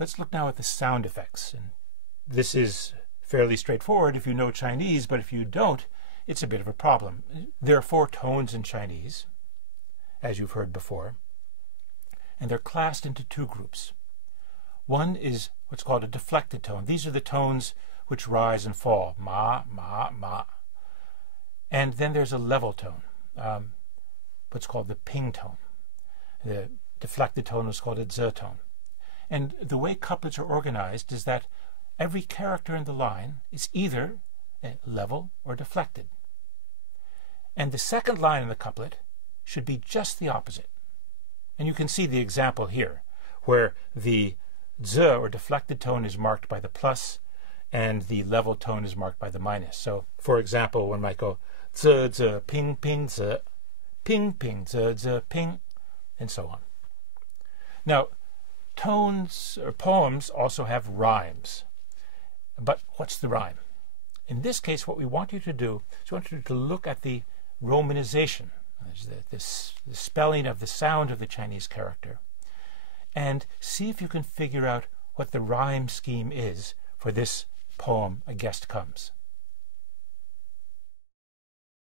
Let's look now at the sound effects. And this is fairly straightforward if you know Chinese, but if you don't, it's a bit of a problem. There are 4 tones in Chinese, as you've heard before, and they're classed into 2 groups. One is what's called a deflected tone. These are the tones which rise and fall, ma, ma, ma. And then there's a level tone, what's called the ping tone. The deflected tone is called a zi tone. And the way couplets are organized is that every character in the line is either level or deflected. And the second line in the couplet should be just the opposite. And you can see the example here, where the zi or deflected tone is marked by the plus, and the level tone is marked by the minus. So, for example, one might go zi zi ping ping zi, ping ping zi zi ping, and so on. Now, tones or poems also have rhymes. But what's the rhyme? In this case, what we want you to do is we want you to look at the romanization, the spelling of the sound of the Chinese character, and see if you can figure out what the rhyme scheme is for this poem, A Guest Comes.